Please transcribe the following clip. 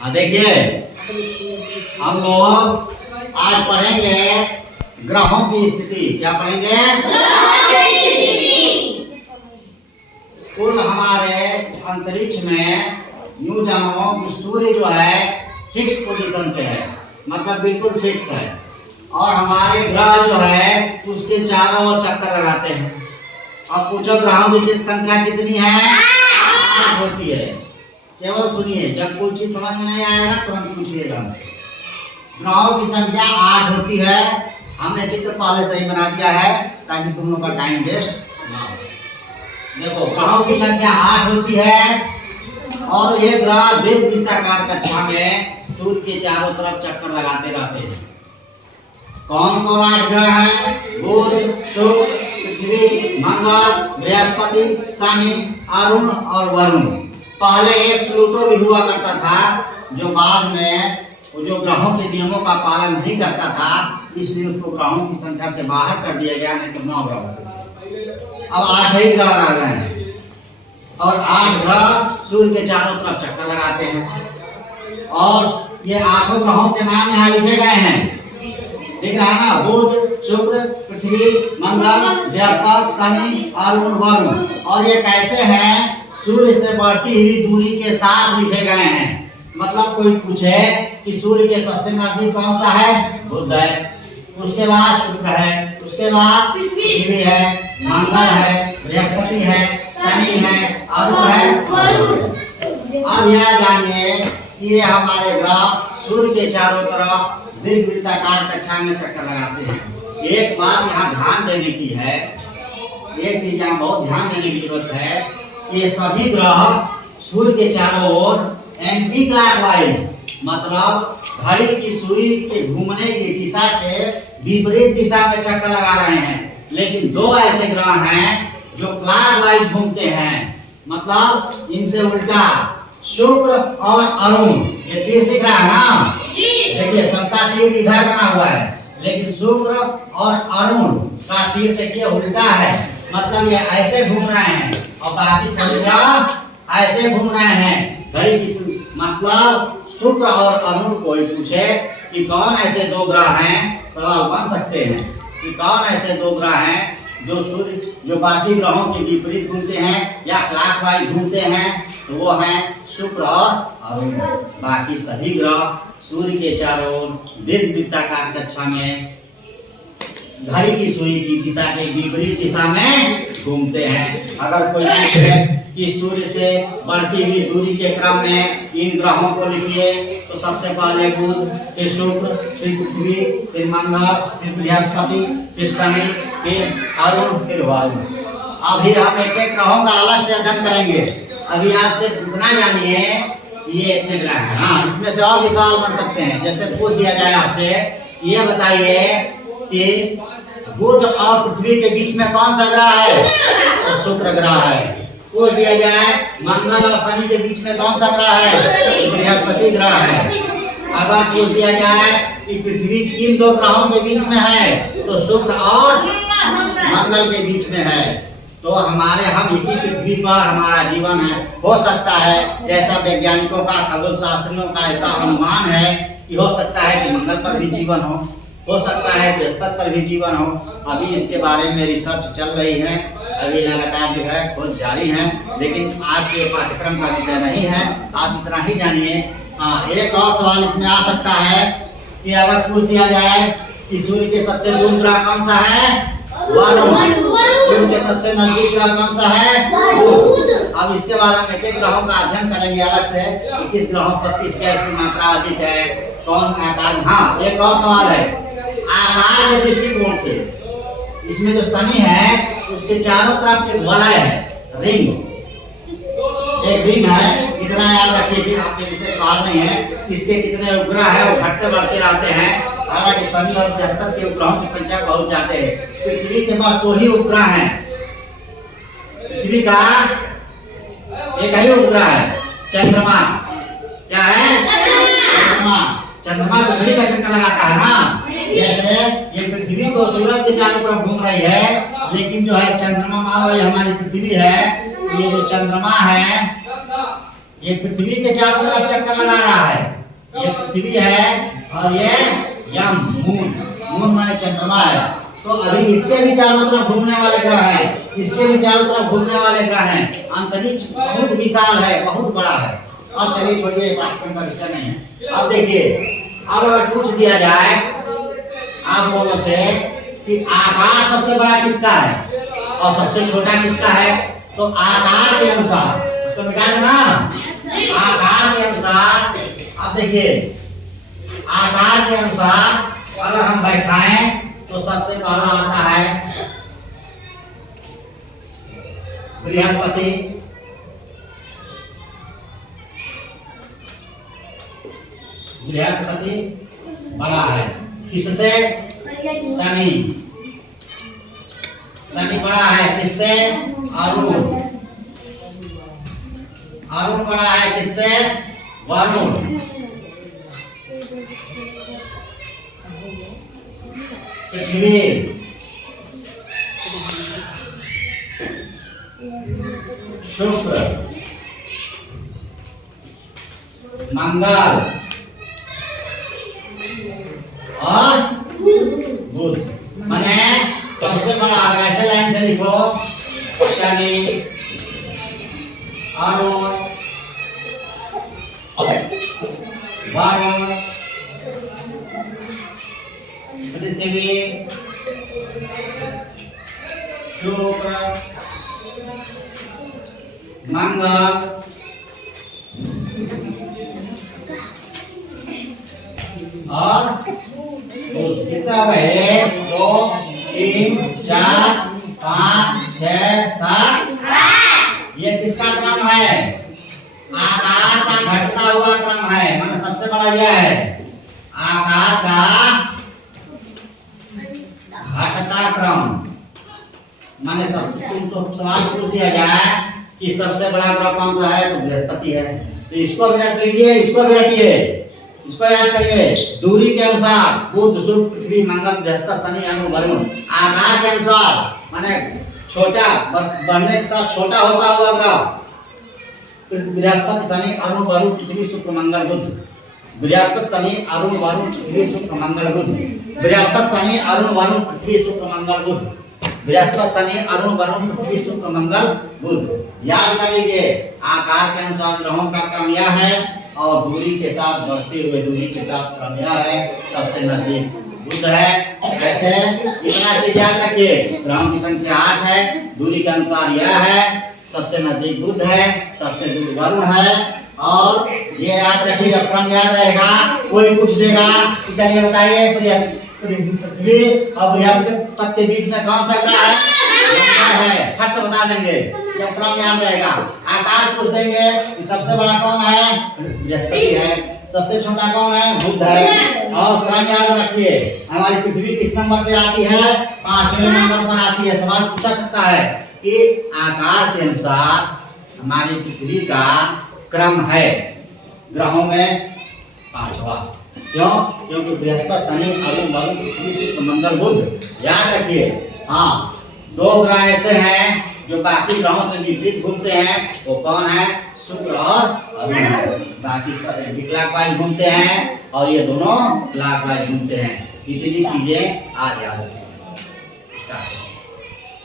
हाँ देखिए, हम लोग आज पढ़ेंगे ग्रहों की स्थिति। क्या पढ़ेंगे? कुल हमारे अंतरिक्ष में यूं जानो कि सूर्य जो है फिक्स पोजीशन पे है, मतलब बिल्कुल फिक्स है, और हमारे ग्रह जो है उसके चारों ओर चक्कर लगाते हैं। अब पूछो ग्रहों की संख्या कितनी है? 8 होती है। केवल सुनिए, जब कोई चीज समझ में नहीं आएगा तुरंत पूछिएगा। ग्रहों की संख्या 8 होती है। हमने चित्र पहले से ही बना दिया है ताकि तुम लोग का टाइम वेस्ट ना हो। देखो, ग्रहों की संख्या 8 होती है और ये ग्रह दीर्घवृत्ताकार कक्षा में सूर्य के चारों तरफ चक्कर लगाते रहते हैं। कौन कौन 8 ग्रह है? बुध, शुक्र, पृथ्वी, मंगल, बृहस्पति, शनि, अरुण और वरुण। पहले एक प्लूटो भी हुआ करता था, जो बाद में जो ग्रहों के नियमों का पालन नहीं करता था, इसलिए उसको ग्रहों की संख्या से बाहर कर दिया गया, नहीं तो 9 ग्रह। अब 8 ही ग्रह रह गए हैं और 8 ग्रह सूर्य के चारों तरफ चक्कर लगाते हैं। और ये 8 ग्रहों के नाम यहाँ लिखे गए हैं, दिख रहा है ना? बुध, शुक्र, पृथ्वी, मंगल, बृहस्पति, शनि, अरुण, वरुण। और ये कैसे हैं? सूर्य से बढ़ती हुई दूरी के साथ लिखे गए हैं। मतलब कोई पूछे कि सूर्य के सबसे नजदीक कौन सा है? बुध है, उसके बाद शुक्र है, उसके बाद पृथ्वी है, मंगल है, बृहस्पति है, शनि है, अरुण है, वरुण। अब यह जानिए कि ये हमारे ग्रह सूर्य के चारों तरफ दीर्घवृत्ताकार कक्षा में चक्कर लगाते हैं। एक बात यहाँ ध्यान देने की है, एक चीज यहाँ बहुत ध्यान देने की जरूरत है, ये सभी ग्रह सूर्य के चारों ओर एंटी क्लॉकवाइज, मतलब घड़ी की सुई के घूमने की दिशा के विपरीत दिशा में चक्कर लगा रहे हैं। लेकिन 2 ऐसे ग्रह हैं जो क्लॉकवाइज घूमते हैं, मतलब इनसे उल्टा, शुक्र और अरुण। ये तीर दिख रहा है ना? देखिए, सबका तीर इधर बना हुआ है, लेकिन शुक्र और अरुण का तीर देखिए उल्टा है, मतलब ये ऐसे घूम रहे हैं और बाकी सभी ग्रह ऐसे घूम रहे हैं घड़ी की। मतलब शुक्र और अरुण कोई पूछे कि कौन ऐसे 2 ग्रह हैं, सवाल बन सकते हैं कि कौन ऐसे 2 ग्रह हैं जो बाकी ग्रहों के विपरीत घूमते हैं या क्लॉकवाइज घूमते हैं, तो वो हैं शुक्र और अरुण। बाकी सभी ग्रह सूर्य के चारों ओर दीर्घवृत्ताकार कक्षा में घड़ी की सुई की दिशा के विपरीत दिशा में घूमते हैं। अगर कोई पूछे कि सूर्य से बढ़ती हुई दूरी के क्रम में इन ग्रहों को लिखिए, तो सबसे पहले बुध, फिर शुक्र, फिर पृथ्वी, फिर मंगल, फिर बृहस्पति, फिर शनि, फिर अरुण, फिर वरुण। अभी हम एक ग्रहों का अलग से अध्ययन करेंगे। अभी आपसे इतना जानिए ये इतने ग्रह हैं। हाँ, इसमें से और भी सवाल बन सकते हैं। जैसे पूछ दिया जाए आपसे, ये बताइए कि बुध और पृथ्वी के बीच में कौन सा ग्रह है? तो शुक्र ग्रह है। पूछ दिया जाए मंगल और शनि के बीच में कौन सा ग्रह है? तो बृहस्पति ग्रह है। अगर पूछ दिया जाए कि पृथ्वी किन 2 ग्रहों के बीच में है? तो शुक्र और मंगल के बीच में है। तो हम इसी पृथ्वी पर हमारा जीवन है। हो सकता है, जैसा वैज्ञानिकों का, खगोल शास्त्रियों का ऐसा अनुमान है कि हो सकता है कि मंगल पर भी जीवन हो सकता है बृहस्पति पर भी जीवन हो। अभी इसके बारे में रिसर्च चल रही है, अभी लगातार जो है खोज जारी है, लेकिन आज के पाठ्यक्रम का विषय नहीं है। आप इतना ही जानिए। हाँ, एक और सवाल इसमें आ सकता है कि अगर पूछ दिया जाए कि सूर्य के सबसे दूर ग्रह कौन सा है? वरुण। सूर्य के सबसे नजदीक ग्रह कौन सा है? बुध। अब इसके बाद हम एक ग्रहों का अध्ययन करेंगे अलग से कि किस ग्रहों पर किस गैस की मात्रा अधिक है, कौन आकार। हाँ, एक और सवाल है आकार के दृष्टिकोण से। इसमें जो शनि है उसके चारों तरफ एक वलय है, रिंग, एक रिंग है। इतना याद रखिए कि आपके विषय बात नहीं है, इसके कितने उपग्रह है वो घटते बढ़ते रहते हैं। हालांकि शनि और बृहस्पति के उपग्रहों की संख्या बहुत ज्यादा है। पृथ्वी के पास 2 ही उपग्रह हैं। पृथ्वी का एक ही उपग्रह है, चंद्रमा। क्या है? चंद्रमा। चंद्रमा पृथ्वी का चक्कर लगाता है ना। जैसे ये पृथ्वी को सूरज के चारों तरफ घूम रही है, लेकिन जो है चंद्रमा मान लो ये हमारी पृथ्वी है, ये जो चंद्रमा है ये पृथ्वी के चारों तरफ चक्कर लगा रहा है। ये पृथ्वी है और ये यम मून माने चंद्रमा है। तो अभी इसके भी चारों तरफ घूमने वाले ग्रह हैं, इसके भी चारों तरफ घूमने वाले ग्रह हैं। अंतरिक्ष बहुत विशाल है, बहुत बड़ा है। अब चलिए छोड़िए, पाठ्यक्रम का विषय नहीं है। अब देखिए, अब अगर पूछ दिया जाए आप लोगों से कि आकार सबसे बड़ा किसका है और सबसे छोटा किसका है, तो आकार के अनुसार उसको मिटा देना। आकार के अनुसार अब देखिए, आकार के अनुसार अगर हम बैठाएं तो सबसे पहला आता है बृहस्पति, बृहस्पति बड़ा है। किससे? शनि, शनि बड़ा है। किससे? अरुण, अरुण बड़ा है। किससे? वरुण। पृथ्वी, शुक्र, मंगल और बुध। माने सबसे बड़ा, ऐसे लाइन से लिखो, शनि, अरुण, वरुण, पृथ्वी, शुक्र, मंगल और कितना है? 1 2 3 4 5 6 7। ये किसका क्रम है? आकार का घटता हुआ क्रम है। माने सबसे बड़ा यह है, आकार का घटता क्रम। माने सब तुमको सवाल पूछ दिया जाए कि सबसे बड़ा ग्रह कौन सा है, तो बृहस्पति है। तो इसको भी रट लीजिए, इसको भी रटिए, इसको याद करिए। दूरी के अनुसार बुध, शुक्र, पृथ्वी, मंगल, बृहस्पति, शनि, अरुण, वरुण। आकार के अनुसार माने छोटा बढ़ने के साथ छोटा होता हुआ ग्रह बृहस्पति, शनि, अरुण, वरुण, पृथ्वी, शुक्र, मंगल, बुध। बृहस्पति, शनि, अरुण, वरुण, पृथ्वी, शुक्र, मंगल, बुध। बृहस्पति, शनि, अरुण, वरुण, पृथ्वी, शुक्र, मंगल, बुध। बृहस्पति, शनि, अरुण, वरुण, पृथ्वी, शुक्र, मंगल, बुध। याद कर लीजिए, आकार के अनुसार ग्रहों का क्रम यह है और दूरी के साथ बढ़ते हुए दूरी के साथ क्रम यह है। सबसे नजदीक बुध है। ऐसे इतना चीज याद रखिए, ग्रहों की संख्या 8 है, दूरी के अनुसार यह है। सबसे नजदीक बुध है, सबसे दूर वरुण है। और ये याद रखिए, क्रम याद रहेगा। कोई पूछ देगा कि चलिए बताइए पृथ्वी और बृहस्पति के बीच में कौन सा ग्रह है, फट से बता देंगे। जब क्रम याद रहेगा। आकार पूछ देंगे कि सबसे बड़ा कौन है, बृहस्पति है। सबसे छोटा कौन है, बुध है। और क्रम याद रखिए, हमारी पृथ्वी किस नंबर पे आती है, 5वें नंबर पर आती है। सवाल पूछा सकता है कि आकार के अनुसार हमारी पृथ्वी का क्रम है ग्रहों में 5वां। क्यों? क्योंकि बृहस्पति, शनि, अरुण, वरुण, पृथ्वी, शुक्र, मंगल, बुध। याद रखिए। हाँ, 2 ग्रह ऐसे हैं जो बाकी ग्रहों से विपरीत घूमते हैं। वो कौन है? शुक्र और अरुण। बाकी सब क्लॉकवाइज घूमते हैं और ये दोनों क्लॉकवाइज घूमते हैं। इतनी चीजें आज याद रखिए।